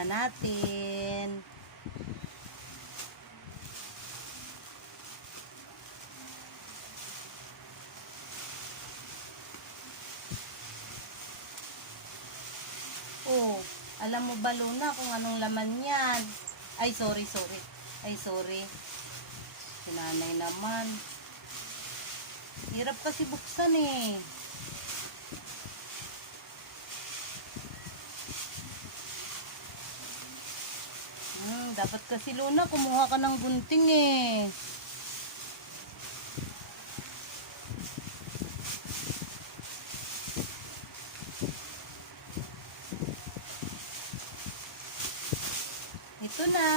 na natin. Oh, alam mo ba Luna kung anong laman yan? Ay, sorry, sorry. Ay, sorry. Sinanay naman. Hirap kasi buksan eh. Hmm, dapat kasi Luna, kumuha ka ng gunting eh. Ito na.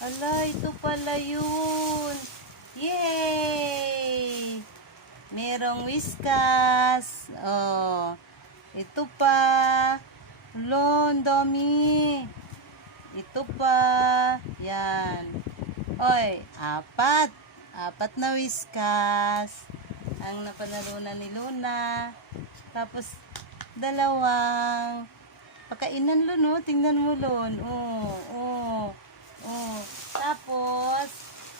Ala, ito pala yun. Yay! Merong whiskas. Oh. Ito pa. Lo, ang dami. Ito pa. Yan. Oy, apat. Apat na whiskas. Ang napanalunan ni Luna. Tapos, dalawang pagkainan lo, no? Tingnan mo, Lon. Oh, oh, oh. Tapos,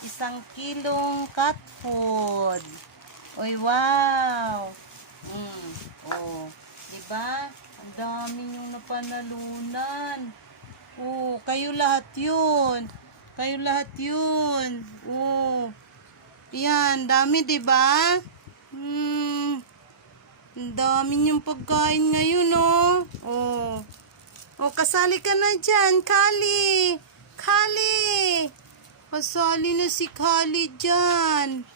isang kilong cat food. Oy, wow. Mm, oh. Diba? Ang yung napanalunan. Oh, kayo lahat yun. Kayo lahat yun. Oh. Yan, dami, diba? Hmm. Dami niyong pagkain ngayon, oh. Oh. Oh, kasali ka na dyan, Kali. Kali. Kasali na si Kali dyan.